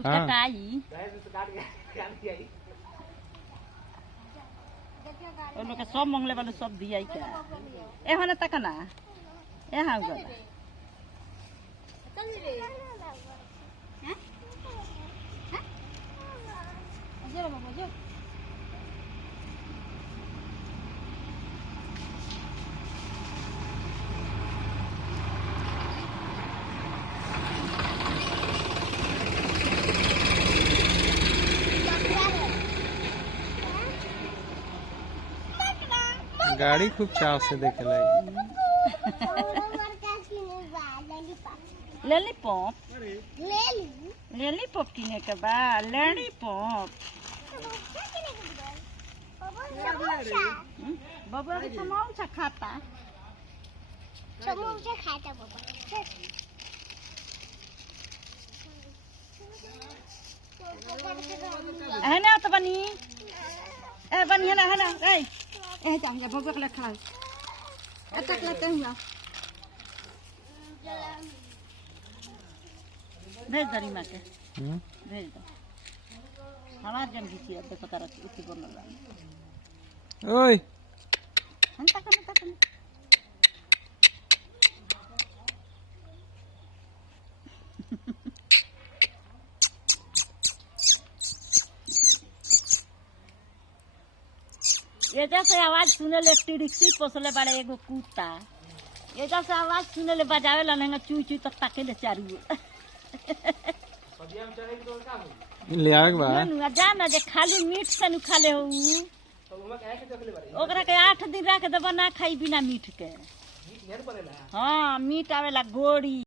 कुछ कटाई और लोग के सब मंगले वाले सब दिया क्या ए होने तक ना ए हां गला चल रे हैं हैं जरा बाबा जो गाड़ी खूब चाव से देखे लॉलीपॉप लॉलीपॉप किने के बा लॉलीपॉप बाबा के समोसा खाता बाबा है ना तो बनी ए बनी है ना ए जा बाबा के खा तक लेते हैं भेज दरी माँ के भेज दो हमार जम घिसी अब देखो तारा उसी बोल रहा ओए हम तक ये जैसे आवाज सुने ले टिड़िक्सी पोसले बड़े एगो कुत्ता ये जैसे आवाज सुने ले बजावे ला नहीं चू चू तक ताके ले चारू ले आग बा नु जाना जे खाली मीठ से नु खाले हो ओकरा के 8 दिन रख देबो ना खाई बिना मीठ के हां मीठ आवेला गोड़ी